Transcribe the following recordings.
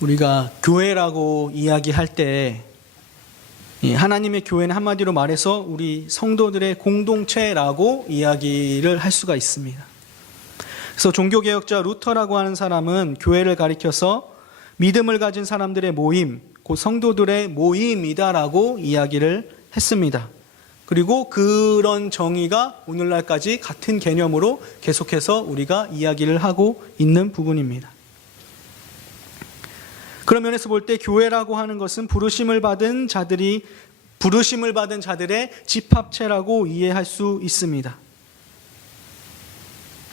우리가 교회라고 이야기할 때 하나님의 교회는 한마디로 말해서 우리 성도들의 공동체라고 이야기를 할 수가 있습니다. 그래서 종교개혁자 루터라고 하는 사람은 교회를 가리켜서 믿음을 가진 사람들의 모임, 곧 성도들의 모임이다라고 이야기를 했습니다. 그리고 그런 정의가 오늘날까지 같은 개념으로 계속해서 우리가 이야기를 하고 있는 부분입니다. 그런 면에서 볼 때 교회라고 하는 것은 부르심을 받은 자들의 집합체라고 이해할 수 있습니다.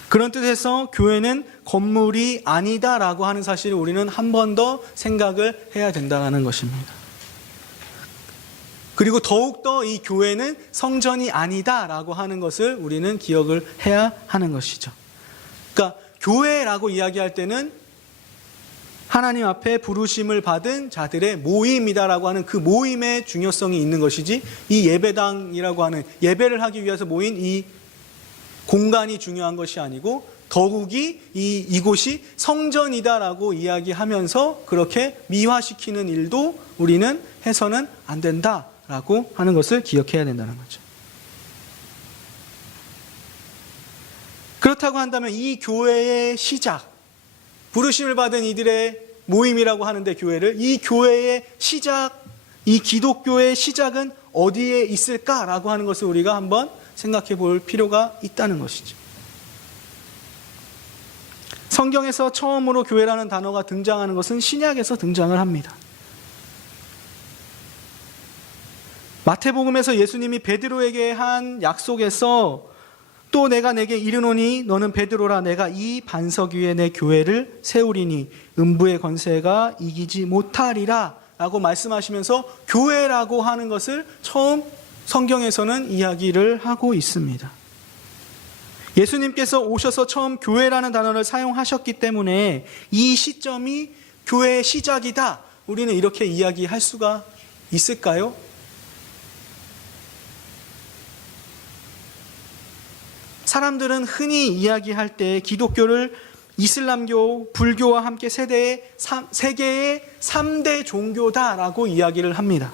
그런 뜻에서 교회는 건물이 아니다라고 하는 사실을 우리는 한 번 더 생각을 해야 된다는 것입니다. 그리고 더욱더 이 교회는 성전이 아니다라고 하는 것을 우리는 기억을 해야 하는 것이죠. 그러니까 교회라고 이야기할 때는 하나님 앞에 부르심을 받은 자들의 모임이다라고 하는 그 모임의 중요성이 있는 것이지, 이 예배당이라고 하는 예배를 하기 위해서 모인 이 공간이 중요한 것이 아니고, 더욱이 이곳이 성전이다라고 이야기하면서 그렇게 미화시키는 일도 우리는 해서는 안 된다라고 하는 것을 기억해야 된다는 거죠. 그렇다고 한다면 이 교회의 시작, 부르심을 받은 이들의 모임이라고 하는데 교회를, 이 교회의 시작, 이 기독교의 시작은 어디에 있을까라고 하는 것을 우리가 한번 생각해 볼 필요가 있다는 것이죠. 성경에서 처음으로 교회라는 단어가 등장하는 것은 신약에서 등장을 합니다. 마태복음에서 예수님이 베드로에게 한 약속에서 또 내가 내게 이르노니 너는 베드로라, 내가 이 반석 위에 내 교회를 세우리니 음부의 권세가 이기지 못하리라 라고 말씀하시면서 교회라고 하는 것을 처음 성경에서는 이야기를 하고 있습니다. 예수님께서 오셔서 처음 교회라는 단어를 사용하셨기 때문에 이 시점이 교회의 시작이다, 우리는 이렇게 이야기할 수가 있을까요? 사람들은 흔히 이야기할 때 기독교를 이슬람교, 불교와 함께 세계의 3대 종교다라고 이야기를 합니다.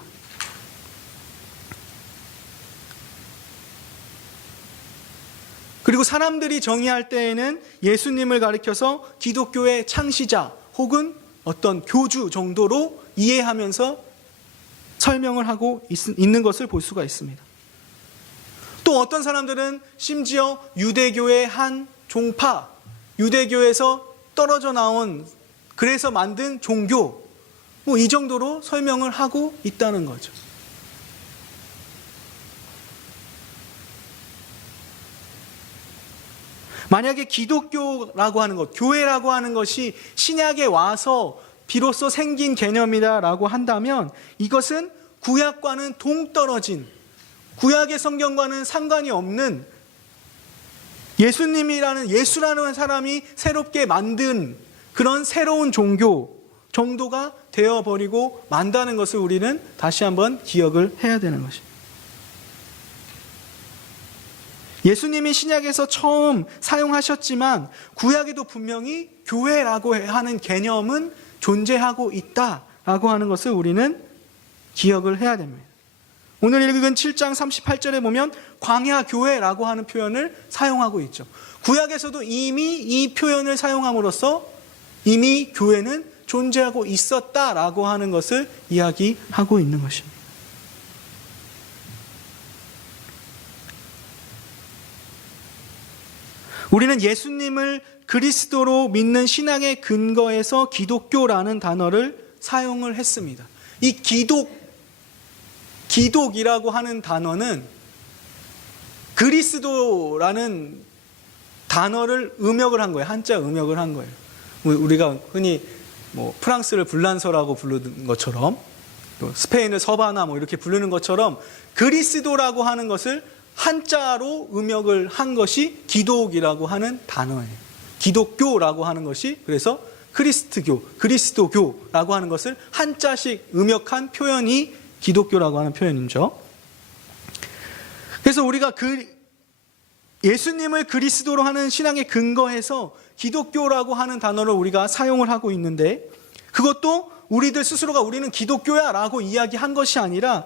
그리고 사람들이 정의할 때에는 예수님을 가리켜서 기독교의 창시자 혹은 어떤 교주 정도로 이해하면서 설명을 하고 있는 것을 볼 수가 있습니다. 또 어떤 사람들은 심지어 유대교의 한 종파, 유대교에서 떨어져 나온, 그래서 만든 종교, 이 정도로 설명을 하고 있다는 거죠. 만약에 기독교라고 하는 것, 교회라고 하는 것이 신약에 와서 비로소 생긴 개념이다라고 한다면 이것은 구약과는 동떨어진, 구약의 성경과는 상관이 없는 예수라는 사람이 새롭게 만든 그런 새로운 종교 정도가 되어버리고 만다는 것을 우리는 다시 한번 기억을 해야 되는 것입니다. 예수님이 신약에서 처음 사용하셨지만 구약에도 분명히 교회라고 하는 개념은 존재하고 있다라고 하는 것을 우리는 기억을 해야 됩니다. 오늘 읽은 7장 38절에 보면 광야교회라고 하는 표현을 사용하고 있죠. 구약에서도 이미 이 표현을 사용함으로써 이미 교회는 존재하고 있었다라고 하는 것을 이야기하고 있는 것입니다. 우리는 예수님을 그리스도로 믿는 신앙의 근거에서 기독교라는 단어를 사용을 했습니다. 이 기독이라고 하는 단어는 그리스도라는 단어를 음역을 한 거예요. 한자 음역을 한 거예요. 우리가 흔히 프랑스를 불란서라고 부르는 것처럼, 또 스페인을 서바나 이렇게 부르는 것처럼 그리스도라고 하는 것을 한자로 음역을 한 것이 기독이라고 하는 단어예요. 기독교라고 하는 것이 그래서 그리스도교라고 하는 것을 한자씩 음역한 표현이 기독교라고 하는 표현이죠. 그래서 우리가 예수님을 그리스도로 하는 신앙의 근거에서 기독교라고 하는 단어를 우리가 사용을 하고 있는데, 그것도 우리들 스스로가 우리는 기독교야 라고 이야기한 것이 아니라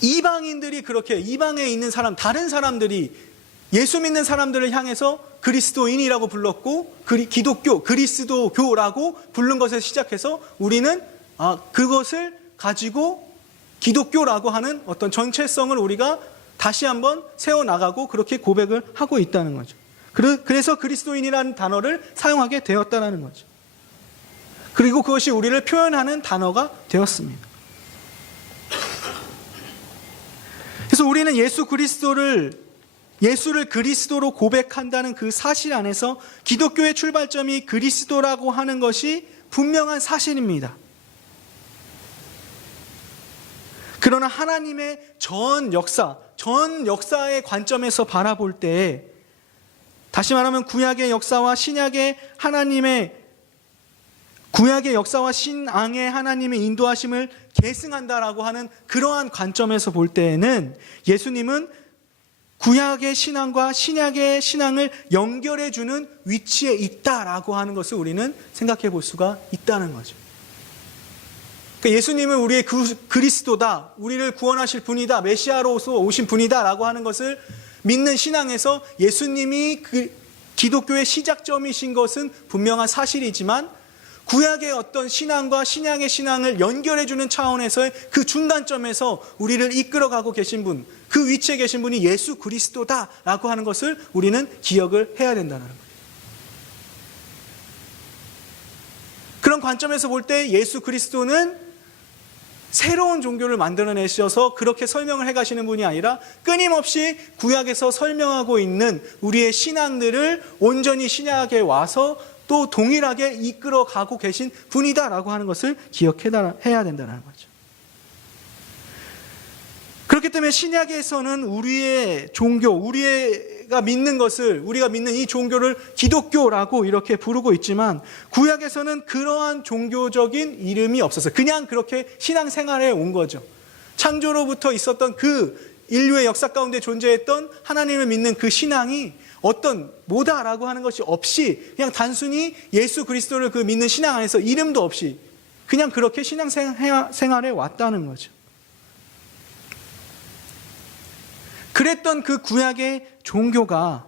이방인들이 그렇게 이방에 있는 사람, 다른 사람들이 예수 믿는 사람들을 향해서 그리스도인이라고 불렀고 기독교, 그리스도교라고 부른 것에 시작해서 우리는 그것을 가지고 기독교라고 하는 어떤 전체성을 우리가 다시 한번 세워나가고 그렇게 고백을 하고 있다는 거죠. 그래서 그리스도인이라는 단어를 사용하게 되었다는 거죠. 그리고 그것이 우리를 표현하는 단어가 되었습니다. 그래서 우리는 예수를 그리스도로 고백한다는 그 사실 안에서 기독교의 출발점이 그리스도라고 하는 것이 분명한 사실입니다. 그러나 하나님의 전 역사의 관점에서 바라볼 때, 다시 말하면 구약의 역사와 신앙의 하나님의 인도하심을 계승한다라고 하는 그러한 관점에서 볼 때에는 예수님은 구약의 신앙과 신약의 신앙을 연결해주는 위치에 있다라고 하는 것을 우리는 생각해 볼 수가 있다는 거죠. 그러니까 예수님은 우리의 그리스도다, 우리를 구원하실 분이다, 메시아로서 오신 분이다 라고 하는 것을 믿는 신앙에서 예수님이 기독교의 시작점이신 것은 분명한 사실이지만 구약의 어떤 신앙과 신약의 신앙을 연결해주는 차원에서의 그 중간점에서 우리를 이끌어가고 계신 분, 그 위치에 계신 분이 예수 그리스도다라고 하는 것을 우리는 기억을 해야 된다는 거예요. 그런 관점에서 볼 때 예수 그리스도는 새로운 종교를 만들어내셔서 그렇게 설명을 해가시는 분이 아니라 끊임없이 구약에서 설명하고 있는 우리의 신앙들을 온전히 신약에 와서 또 동일하게 이끌어가고 계신 분이다라고 하는 것을 기억해야 된다는 거죠. 그렇기 때문에 신약에서는 우리의 종교, 우리가 믿는 것을, 우리가 믿는 이 종교를 기독교라고 이렇게 부르고 있지만 구약에서는 그러한 종교적인 이름이 없었어요. 그냥 그렇게 신앙생활에 온 거죠. 창조로부터 있었던 그 인류의 역사 가운데 존재했던 하나님을 믿는 그 신앙이 어떤 뭐다라고 하는 것이 없이 그냥 단순히 예수 그리스도를 그 믿는 신앙 안에서 이름도 없이 그냥 그렇게 신앙생활에 왔다는 거죠. 그랬던 그 구약의 종교가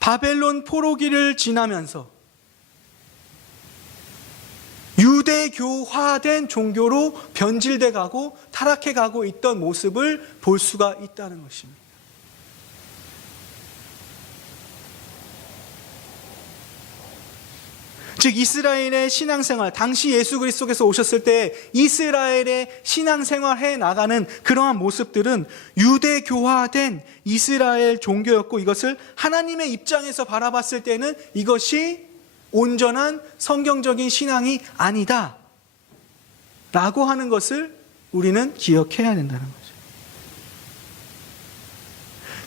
바벨론 포로기를 지나면서 유대교화된 종교로 변질돼 가고 타락해 가고 있던 모습을 볼 수가 있다는 것입니다. 즉 이스라엘의 신앙생활, 당시 예수 그리스도께서 오셨을 때 이스라엘의 신앙생활해 나가는 그러한 모습들은 유대교화된 이스라엘 종교였고, 이것을 하나님의 입장에서 바라봤을 때는 이것이 온전한 성경적인 신앙이 아니다 라고 하는 것을 우리는 기억해야 된다는 거죠.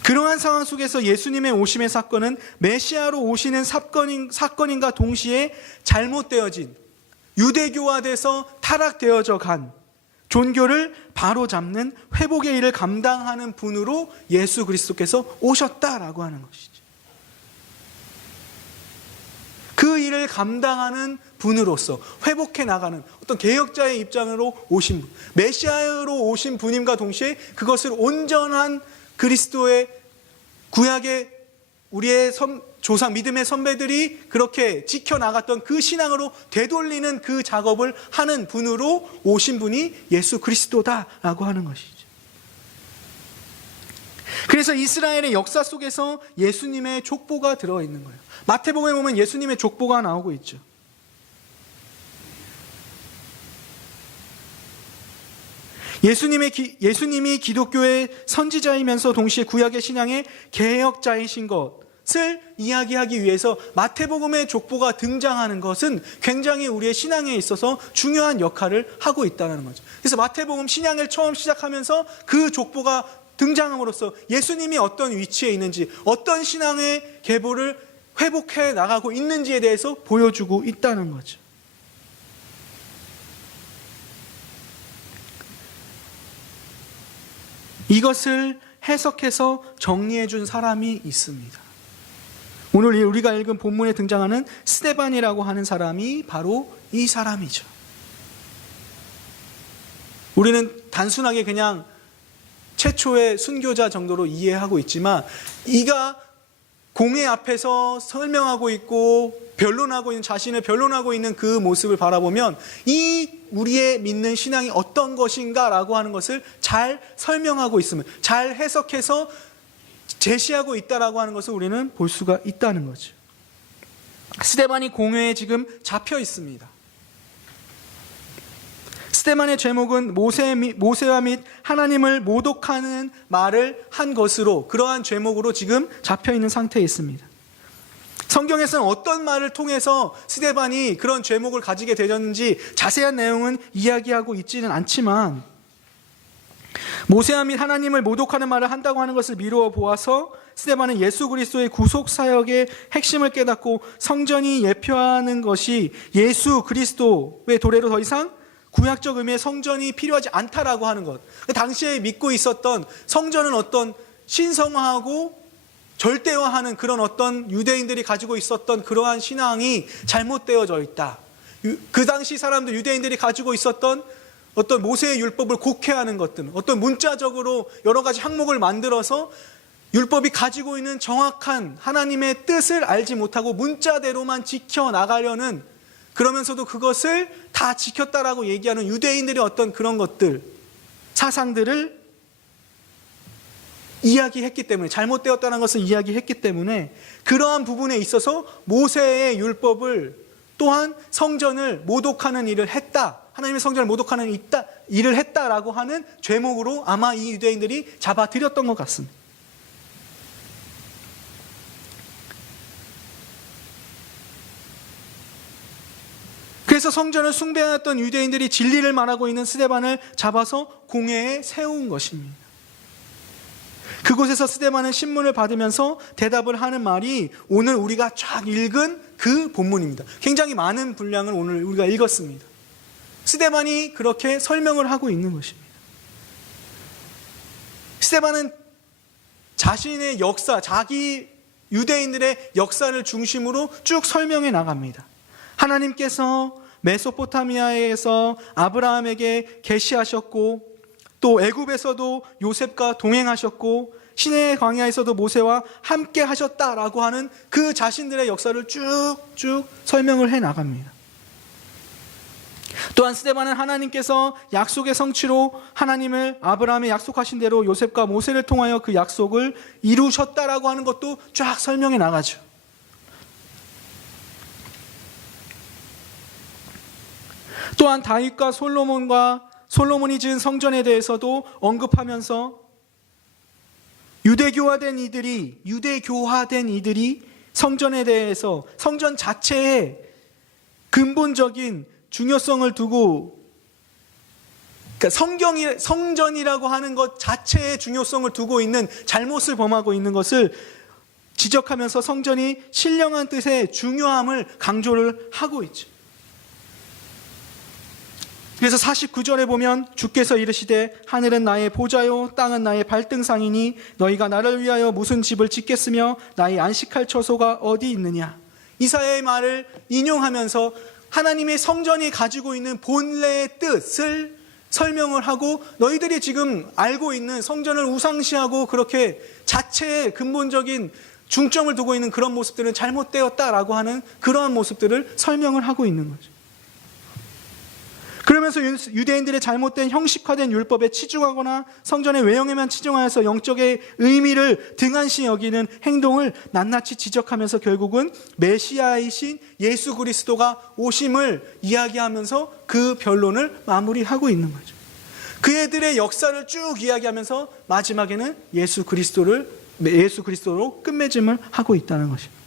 그러한 상황 속에서 예수님의 오심의 사건은 메시아로 오시는 사건인가 동시에 잘못되어진, 유대교화돼서 타락되어져 간 종교를 바로잡는 회복의 일을 감당하는 분으로 예수 그리스도께서 오셨다라고 하는 것이죠. 그 일을 감당하는 분으로서 회복해 나가는 어떤 개혁자의 입장으로 오신 분, 메시아로 오신 분임과 동시에 그것을 온전한 그리스도의 구약의 우리의 조상 믿음의 선배들이 그렇게 지켜나갔던 그 신앙으로 되돌리는 그 작업을 하는 분으로 오신 분이 예수 그리스도다라고 하는 것이죠. 그래서 이스라엘의 역사 속에서 예수님의 족보가 들어있는 거예요. 마태복음에 보면 예수님의 족보가 나오고 있죠. 예수님이 기독교의 선지자이면서 동시에 구약의 신앙의 개혁자이신 것을 이야기하기 위해서 마태복음의 족보가 등장하는 것은 굉장히 우리의 신앙에 있어서 중요한 역할을 하고 있다는 거죠. 그래서 마태복음 신앙을 처음 시작하면서 그 족보가 등장함으로써 예수님이 어떤 위치에 있는지, 어떤 신앙의 계보를 회복해 나가고 있는지에 대해서 보여주고 있다는 거죠. 이것을 해석해서 정리해 준 사람이 있습니다. 오늘 우리가 읽은 본문에 등장하는 스데반이라고 하는 사람이 바로 이 사람이죠. 우리는 단순하게 그냥 최초의 순교자 정도로 이해하고 있지만 이가 공회 앞에서 설명하고 있고 변론하고 있는, 자신을 변론하고 있는 그 모습을 바라보면 이 우리의 믿는 신앙이 어떤 것인가라고 하는 것을 잘 설명하고 있으면, 잘 해석해서 제시하고 있다라고 하는 것을 우리는 볼 수가 있다는 거죠. 스데반이 공회에 지금 잡혀 있습니다. 스데반의 제목은 모세와 및 하나님을 모독하는 말을 한 것으로, 그러한 제목으로 지금 잡혀 있는 상태에 있습니다. 성경에서는 어떤 말을 통해서 스데반이 그런 제목을 가지게 되었는지 자세한 내용은 이야기하고 있지는 않지만, 모세와 및 하나님을 모독하는 말을 한다고 하는 것을 미루어 보아서 스데반은 예수 그리스도의 구속 사역의 핵심을 깨닫고 성전이 예표하는 것이 예수 그리스도의 도래로 더 이상 구약적 의미의 성전이 필요하지 않다라고 하는 것, 당시에 믿고 있었던 성전은 어떤 신성화하고 절대화하는 그런 어떤 유대인들이 가지고 있었던 그러한 신앙이 잘못되어져 있다. 그 당시 사람들, 유대인들이 가지고 있었던 어떤 모세의 율법을 곡해하는 것들, 어떤 문자적으로 여러 가지 항목을 만들어서 율법이 가지고 있는 정확한 하나님의 뜻을 알지 못하고 문자대로만 지켜나가려는, 그러면서도 그것을 다 지켰다라고 얘기하는 유대인들의 어떤 그런 것들, 사상들을 이야기했기 때문에, 잘못되었다는 것을 이야기했기 때문에 그러한 부분에 있어서 모세의 율법을 또한 성전을 모독하는 일을 했다, 하나님의 성전을 모독하는 일을 했다라고 하는 죄목으로 아마 이 유대인들이 잡아들였던 것 같습니다. 그래서 성전을 숭배하였던 유대인들이 진리를 말하고 있는 스데반을 잡아서 공회에 세운 것입니다. 그곳에서 스데반은 신문을 받으면서 대답을 하는 말이 오늘 우리가 쫙 읽은 그 본문입니다. 굉장히 많은 분량을 오늘 우리가 읽었습니다. 스데반이 그렇게 설명을 하고 있는 것입니다. 스데반은 자신의 역사, 자기 유대인들의 역사를 중심으로 쭉 설명해 나갑니다. 하나님께서 메소포타미아에서 아브라함에게 계시하셨고, 또 애굽에서도 요셉과 동행하셨고, 시내의 광야에서도 모세와 함께 하셨다라고 하는 그 자신들의 역사를 쭉쭉 설명을 해 나갑니다. 또한 스데반은 하나님께서 약속의 성취로 하나님을 아브라함에 약속하신 대로 요셉과 모세를 통하여 그 약속을 이루셨다라고 하는 것도 쫙 설명해 나가죠. 또한 다윗과 솔로몬이 지은 성전에 대해서도 언급하면서 유대교화된 이들이 성전에 대해서, 성전 자체에 근본적인 중요성을 두고, 그러니까 성전이라고 하는 것 자체에 중요성을 두고 있는, 잘못을 범하고 있는 것을 지적하면서 성전이 신령한 뜻의 중요함을 강조를 하고 있죠. 그래서 49절에 보면 주께서 이르시되 하늘은 나의 보좌요 땅은 나의 발등상이니 너희가 나를 위하여 무슨 집을 짓겠으며 나의 안식할 처소가 어디 있느냐. 이사야의 말을 인용하면서 하나님의 성전이 가지고 있는 본래의 뜻을 설명을 하고, 너희들이 지금 알고 있는 성전을 우상시하고 그렇게 자체의 근본적인 중점을 두고 있는 그런 모습들은 잘못되었다라고 하는 그러한 모습들을 설명을 하고 있는 거죠. 그러면서 유대인들의 잘못된 형식화된 율법에 치중하거나 성전의 외형에만 치중하여서 영적의 의미를 등한시 여기는 행동을 낱낱이 지적하면서 결국은 메시아이신 예수 그리스도가 오심을 이야기하면서 그 변론을 마무리하고 있는 거죠. 그애들의 역사를 쭉 이야기하면서 마지막에는 예수 그리스도로 끝맺음을 하고 있다는 것입니다.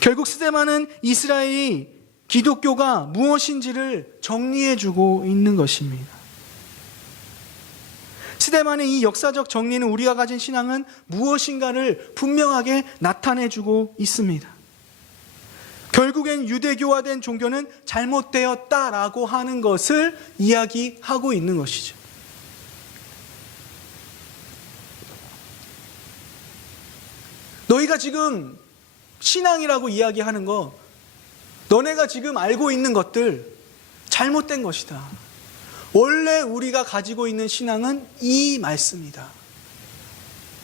결국 스데반은 이스라엘이 기독교가 무엇인지를 정리해주고 있는 것입니다. 스데반의 이 역사적 정리는 우리가 가진 신앙은 무엇인가를 분명하게 나타내주고 있습니다. 결국엔 유대교화된 종교는 잘못되었다라고 하는 것을 이야기하고 있는 것이죠. 너희가 지금 신앙이라고 이야기하는 거, 너네가 지금 알고 있는 것들 잘못된 것이다. 원래 우리가 가지고 있는 신앙은 이 말씀이다.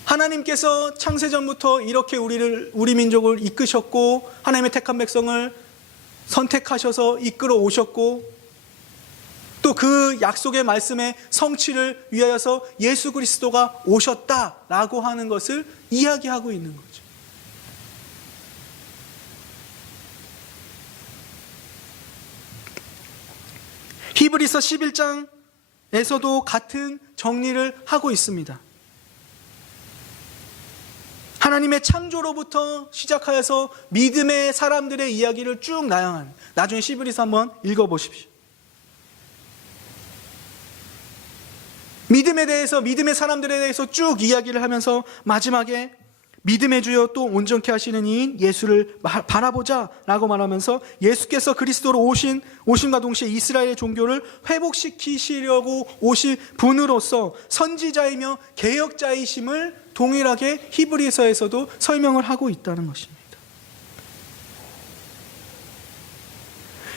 하나님께서 창세전부터 이렇게 우리 민족을 이끄셨고, 하나님의 택한 백성을 선택하셔서 이끌어 오셨고, 또 그 약속의 말씀의 성취를 위하여서 예수 그리스도가 오셨다라고 하는 것을 이야기하고 있는 거죠. 히브리서 11장에서도 같은 정리를 하고 있습니다. 하나님의 창조로부터 시작하여서 믿음의 사람들의 이야기를 쭉 나열한, 나중에 히브리서 한번 읽어보십시오. 믿음에 대해서, 믿음의 사람들에 대해서 쭉 이야기를 하면서 마지막에 믿음의 주여 또 온전케 하시는 이인 예수를 바라보자 라고 말하면서, 예수께서 그리스도로 오심과 동시에 이스라엘의 종교를 회복시키시려고 오실 분으로서 선지자이며 개혁자이심을 동일하게 히브리서에서도 설명을 하고 있다는 것입니다.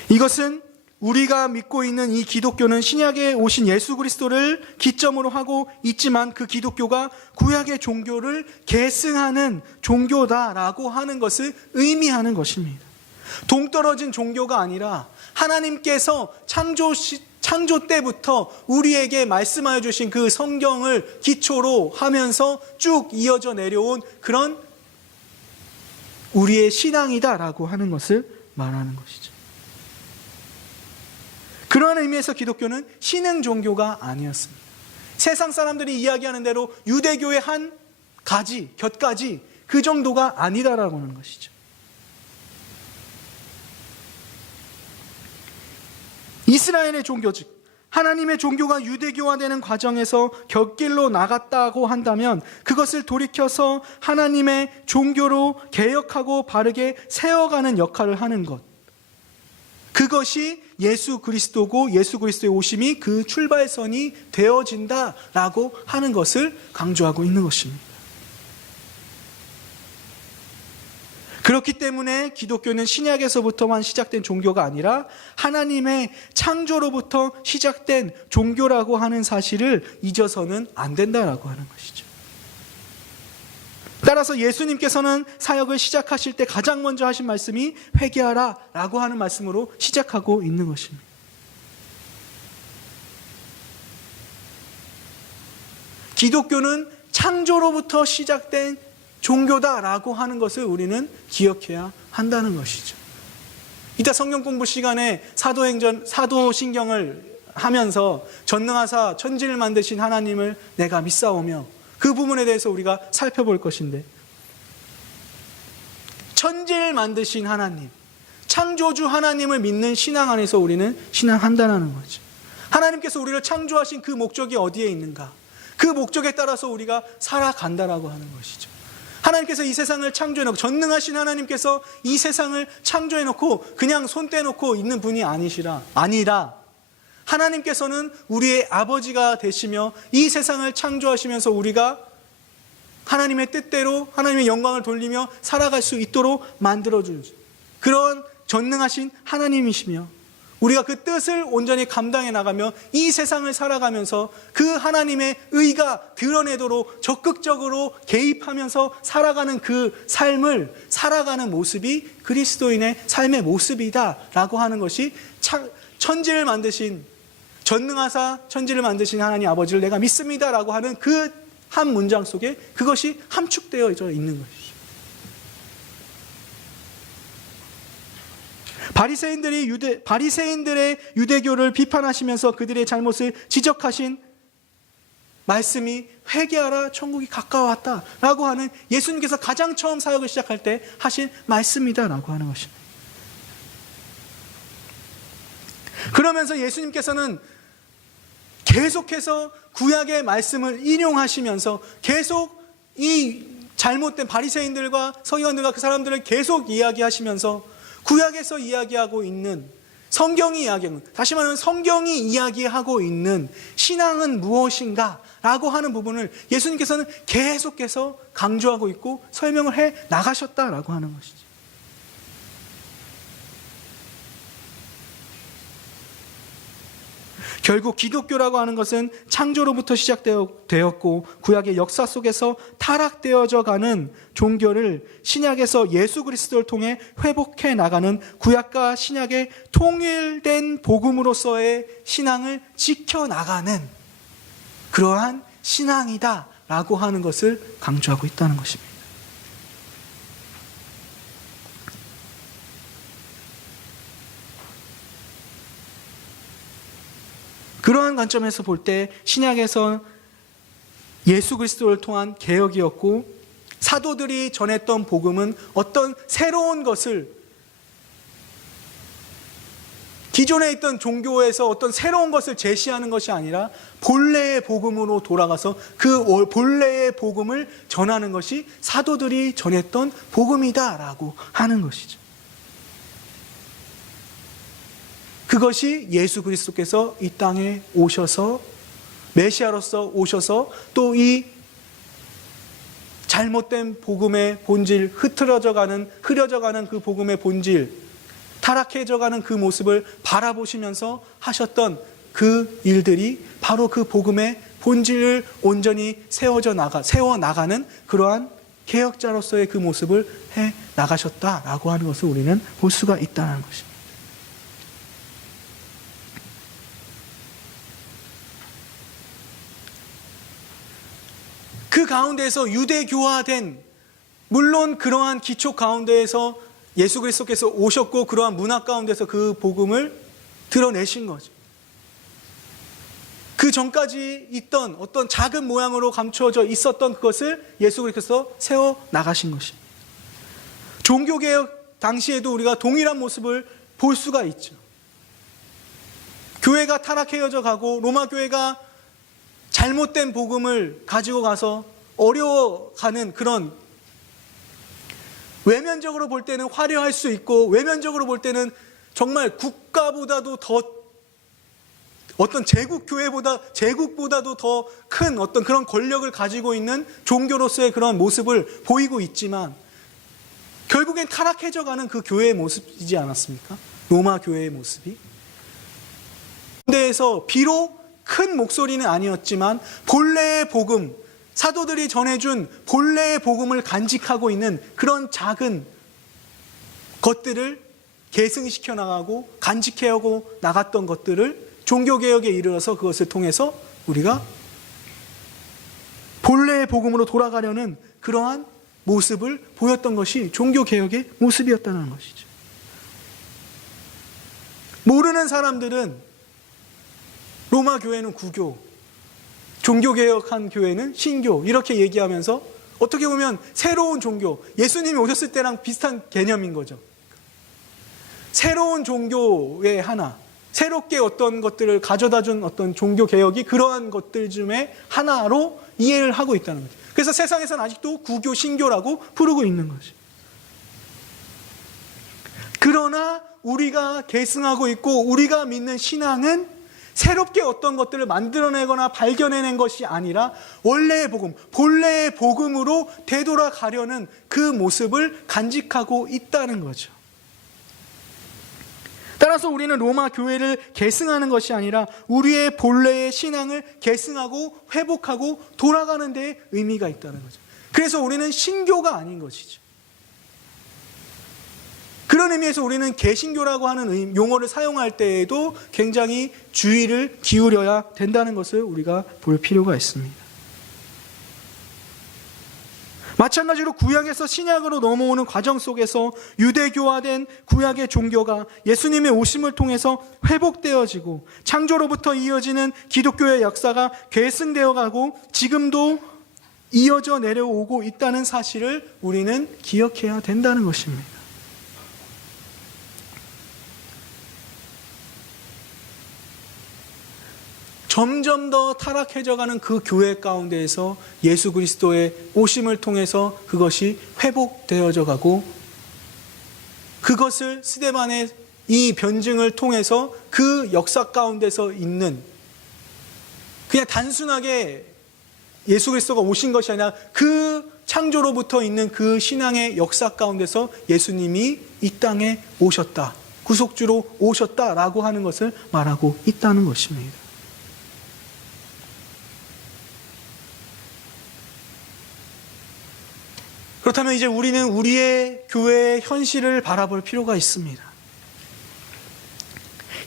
이것은 우리가 믿고 있는 이 기독교는 신약에 오신 예수 그리스도를 기점으로 하고 있지만, 그 기독교가 구약의 종교를 계승하는 종교다라고 하는 것을 의미하는 것입니다. 동떨어진 종교가 아니라 하나님께서 창조 때부터 우리에게 말씀하여 주신 그 성경을 기초로 하면서 쭉 이어져 내려온 그런 우리의 신앙이다라고 하는 것을 말하는 것이죠. 그러한 의미에서 기독교는 신흥 종교가 아니었습니다. 세상 사람들이 이야기하는 대로 유대교의 한 가지, 곁가지, 그 정도가 아니다라고 하는 것이죠. 이스라엘의 종교, 즉 하나님의 종교가 유대교화되는 과정에서 곁길로 나갔다고 한다면, 그것을 돌이켜서 하나님의 종교로 개혁하고 바르게 세워가는 역할을 하는 것, 그것이 예수 그리스도고, 예수 그리스도의 오심이 그 출발선이 되어진다라고 하는 것을 강조하고 있는 것입니다. 그렇기 때문에 기독교는 신약에서부터만 시작된 종교가 아니라 하나님의 창조로부터 시작된 종교라고 하는 사실을 잊어서는 안 된다라고 하는 것이죠. 따라서 예수님께서는 사역을 시작하실 때 가장 먼저 하신 말씀이 회개하라 라고 하는 말씀으로 시작하고 있는 것입니다. 기독교는 창조로부터 시작된 종교다라고 하는 것을 우리는 기억해야 한다는 것이죠. 이따 성경 공부 시간에 사도신경을 하면서 전능하사 천지를 만드신 하나님을 내가 믿사오며, 그 부분에 대해서 우리가 살펴볼 것인데, 천지를 만드신 하나님, 창조주 하나님을 믿는 신앙 안에서 우리는 신앙한다는 거죠. 하나님께서 우리를 창조하신 그 목적이 어디에 있는가, 그 목적에 따라서 우리가 살아간다라고 하는 것이죠. 하나님께서 이 세상을 창조해놓고, 전능하신 하나님께서 이 세상을 창조해놓고 그냥 손 떼놓고 있는 분이 아니라 하나님께서는 우리의 아버지가 되시며 이 세상을 창조하시면서 우리가 하나님의 뜻대로 하나님의 영광을 돌리며 살아갈 수 있도록 만들어준 그런 전능하신 하나님이시며, 우리가 그 뜻을 온전히 감당해 나가며 이 세상을 살아가면서 그 하나님의 의가 드러내도록 적극적으로 개입하면서 살아가는 그 삶을 살아가는 모습이 그리스도인의 삶의 모습이다라고 하는 것이 천지를 만드신, 전능하사 천지를 만드신 하나님 아버지를 내가 믿습니다라고 하는 그 한 문장 속에 그것이 함축되어 있는 것이죠. 바리새인들의 유대교를 비판하시면서 그들의 잘못을 지적하신 말씀이 회개하라 천국이 가까워왔다라고 하는, 예수님께서 가장 처음 사역을 시작할 때 하신 말씀이다라고 하는 것입니다. 그러면서 예수님께서는 계속해서 구약의 말씀을 인용하시면서 계속 이 잘못된 바리새인들과 서기관들과 그 사람들을 계속 이야기하시면서 구약에서 이야기하고 있는, 성경이 이야기하는, 다시 말하면 성경이 이야기하고 있는 신앙은 무엇인가 라고 하는 부분을 예수님께서는 계속해서 강조하고 있고 설명을 해 나가셨다라고 하는 것이죠. 결국 기독교라고 하는 것은 창조로부터 시작되었고 구약의 역사 속에서 타락되어져 가는 종교를 신약에서 예수 그리스도를 통해 회복해 나가는 구약과 신약의 통일된 복음으로서의 신앙을 지켜나가는 그러한 신앙이다라고 하는 것을 강조하고 있다는 것입니다. 그러한 관점에서 볼 때 신약에서 예수 그리스도를 통한 개혁이었고 사도들이 전했던 복음은 어떤 새로운 것을 기존에 있던 종교에서 어떤 새로운 것을 제시하는 것이 아니라 본래의 복음으로 돌아가서 그 본래의 복음을 전하는 것이 사도들이 전했던 복음이다라고 하는 것이죠. 그것이 예수 그리스도께서 이 땅에 오셔서 메시아로서 오셔서 또 이 잘못된 복음의 본질, 흐트러져 가는 그 복음의 본질, 타락해져 가는 그 모습을 바라보시면서 하셨던 그 일들이 바로 그 복음의 본질을 온전히 세워 나가는 그러한 개혁자로서의 그 모습을 해 나가셨다라고 하는 것을 우리는 볼 수가 있다는 것입니다. 그 가운데에서 유대교화된, 물론 그러한 기초 가운데에서 예수 그리스도께서 오셨고 그러한 문화 가운데서 그 복음을 드러내신 거죠. 그 전까지 있던 어떤 작은 모양으로 감추어져 있었던 그것을 예수 그리스도께서 세워 나가신 것입니다. 종교개혁 당시에도 우리가 동일한 모습을 볼 수가 있죠. 교회가 타락해져 가고 로마 교회가 잘못된 복음을 가지고 가서 어려워가는 그런, 외면적으로 볼 때는 화려할 수 있고 외면적으로 볼 때는 정말 국가보다도 더 어떤 제국보다도 더 큰 어떤 그런 권력을 가지고 있는 종교로서의 그런 모습을 보이고 있지만 결국엔 타락해져 가는 그 교회의 모습이지 않았습니까? 로마 교회의 모습이. 그런데에서 비록 큰 목소리는 아니었지만 본래의 복음, 사도들이 전해준 본래의 복음을 간직하고 있는 그런 작은 것들을 계승시켜 나가고 간직해오고 나갔던 것들을 종교개혁에 이르러서 그것을 통해서 우리가 본래의 복음으로 돌아가려는 그러한 모습을 보였던 것이 종교개혁의 모습이었다는 것이죠. 모르는 사람들은 로마 교회는 구교, 종교개혁한 교회는 신교 이렇게 얘기하면서 어떻게 보면 새로운 종교, 예수님이 오셨을 때랑 비슷한 개념인 거죠. 새로운 종교의 하나, 새롭게 어떤 것들을 가져다 준 어떤 종교개혁이 그러한 것들 중에 하나로 이해를 하고 있다는 거죠. 그래서 세상에서는 아직도 구교, 신교라고 부르고 있는 거죠. 그러나 우리가 계승하고 있고 우리가 믿는 신앙은 새롭게 어떤 것들을 만들어내거나 발견해낸 것이 아니라 원래의 복음, 본래의 복음으로 되돌아가려는 그 모습을 간직하고 있다는 거죠. 따라서 우리는 로마 교회를 계승하는 것이 아니라 우리의 본래의 신앙을 계승하고 회복하고 돌아가는 데 의미가 있다는 거죠. 그래서 우리는 신교가 아닌 것이죠. 그런 의미에서 우리는 개신교라고 하는 용어를 사용할 때에도 굉장히 주의를 기울여야 된다는 것을 우리가 볼 필요가 있습니다. 마찬가지로 구약에서 신약으로 넘어오는 과정 속에서 유대교화된 구약의 종교가 예수님의 오심을 통해서 회복되어지고 창조로부터 이어지는 기독교의 역사가 계승되어 가고 지금도 이어져 내려오고 있다는 사실을 우리는 기억해야 된다는 것입니다. 점점 더 타락해져가는 그 교회 가운데에서 예수 그리스도의 오심을 통해서 그것이 회복되어져 가고 그것을 스데반의 이 변증을 통해서 그 역사 가운데서 있는 그냥 단순하게 예수 그리스도가 오신 것이 아니라 그 창조로부터 있는 그 신앙의 역사 가운데서 예수님이 이 땅에 오셨다, 구속주로 오셨다라고 하는 것을 말하고 있다는 것입니다. 그렇다면 이제 우리는 우리의 교회의 현실을 바라볼 필요가 있습니다.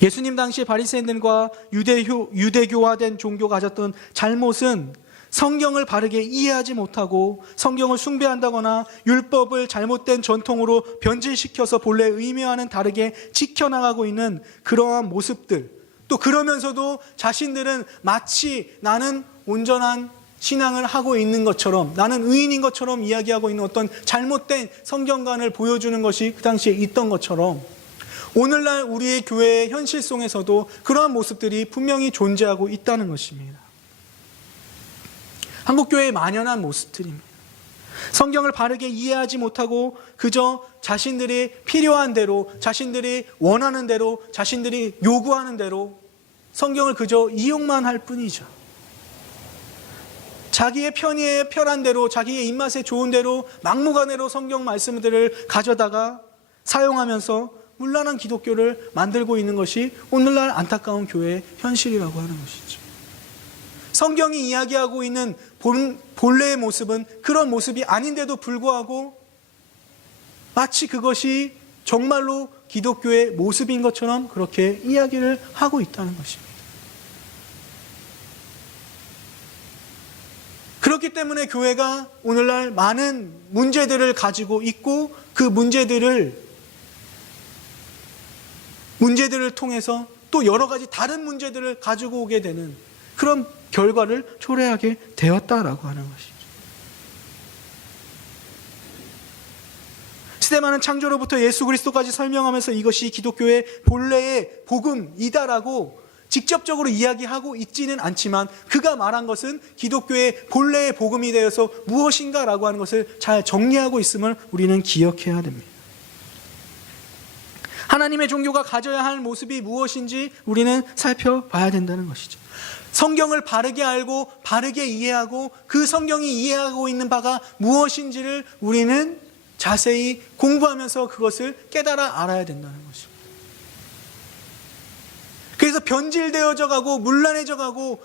예수님 당시 바리새인들과 유대교화된 종교가 가졌던 잘못은 성경을 바르게 이해하지 못하고 성경을 숭배한다거나 율법을 잘못된 전통으로 변질시켜서 본래 의미와는 다르게 지켜나가고 있는 그러한 모습들, 또 그러면서도 자신들은 마치 나는 온전한 신앙을 하고 있는 것처럼, 나는 의인인 것처럼 이야기하고 있는 어떤 잘못된 성경관을 보여주는 것이 그 당시에 있던 것처럼 오늘날 우리의 교회의 현실 속에서도 그러한 모습들이 분명히 존재하고 있다는 것입니다. 한국교회의 만연한 모습들입니다. 성경을 바르게 이해하지 못하고 그저 자신들이 필요한 대로, 자신들이 원하는 대로, 자신들이 요구하는 대로 성경을 그저 이용만 할 뿐이죠. 자기의 편의에 편한 대로, 자기의 입맛에 좋은 대로 막무가내로 성경 말씀들을 가져다가 사용하면서 문란한 기독교를 만들고 있는 것이 오늘날 안타까운 교회의 현실이라고 하는 것이죠. 성경이 이야기하고 있는 본래의 모습은 그런 모습이 아닌데도 불구하고 마치 그것이 정말로 기독교의 모습인 것처럼 그렇게 이야기를 하고 있다는 것입니다. 그렇기 때문에 교회가 오늘날 많은 문제들을 가지고 있고 그 문제들을 통해서 또 여러 가지 다른 문제들을 가지고 오게 되는 그런 결과를 초래하게 되었다라고 하는 것이죠. 시대만은 창조로부터 예수 그리스도까지 설명하면서 이것이 기독교의 본래의 복음이다라고 직접적으로 이야기하고 있지는 않지만 그가 말한 것은 기독교의 본래의 복음이 되어서 무엇인가라고 하는 것을 잘 정리하고 있음을 우리는 기억해야 됩니다. 하나님의 종교가 가져야 할 모습이 무엇인지 우리는 살펴봐야 된다는 것이죠. 성경을 바르게 알고 바르게 이해하고 그 성경이 이해하고 있는 바가 무엇인지를 우리는 자세히 공부하면서 그것을 깨달아 알아야 된다는 것입니다. 그래서 변질되어져 가고 문란해져 가고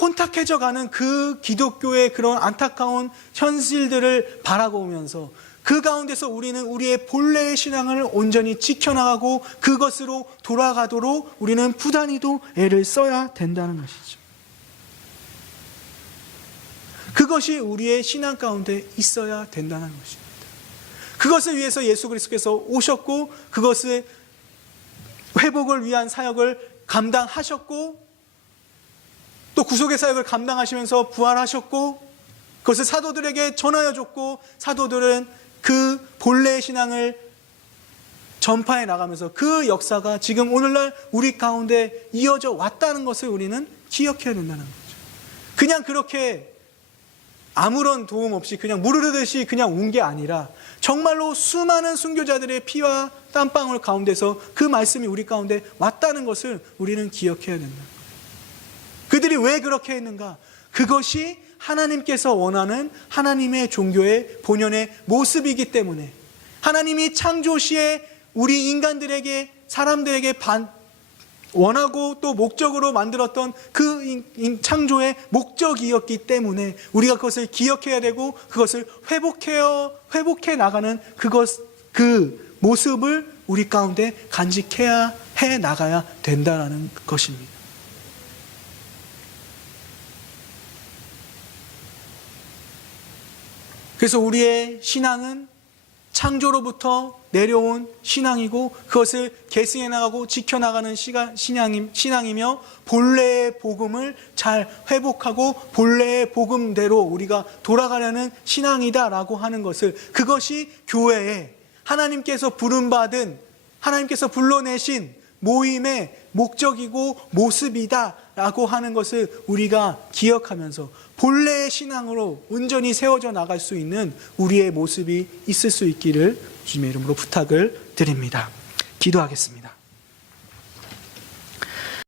혼탁해져 가는 그 기독교의 그런 안타까운 현실들을 바라보면서 그 가운데서 우리는 우리의 본래의 신앙을 온전히 지켜나가고 그것으로 돌아가도록 우리는 부단히도 애를 써야 된다는 것이죠. 그것이 우리의 신앙 가운데 있어야 된다는 것입니다. 그것을 위해서 예수 그리스도께서 오셨고 그것을 회복을 위한 사역을 감당하셨고 또 구속의 사역을 감당하시면서 부활하셨고 그것을 사도들에게 전하여 줬고 사도들은 그 본래의 신앙을 전파해 나가면서 그 역사가 지금 오늘날 우리 가운데 이어져 왔다는 것을 우리는 기억해야 된다는 거죠. 그냥 그렇게 아무런 도움 없이 그냥 무르르듯이 그냥 온 게 아니라 정말로 수많은 순교자들의 피와 땀방울 가운데서 그 말씀이 우리 가운데 왔다는 것을 우리는 기억해야 된다. 그들이 왜 그렇게 했는가? 그것이 하나님께서 원하는 하나님의 종교의 본연의 모습이기 때문에 하나님이 창조시에 우리 인간들에게 사람들에게 원하고 또 목적으로 만들었던 그 창조의 목적이었기 때문에 우리가 그것을 기억해야 되고 그것을 회복해 나가는 그 모습을 우리 가운데 간직해야 해 나가야 된다는 것입니다. 그래서 우리의 신앙은 창조로부터 내려온 신앙이고 그것을 계승해 나가고 지켜나가는 신앙이며 본래의 복음을 잘 회복하고 본래의 복음대로 우리가 돌아가려는 신앙이다라고 하는 것을 그것이 교회에 하나님께서 부름받은 하나님께서 불러내신 모임의 목적이고 모습이다라고 하는 것을 우리가 기억하면서 본래의 신앙으로 온전히 세워져 나갈 수 있는 우리의 모습이 있을 수 있기를 주님의 이름으로 부탁을 드립니다. 기도하겠습니다.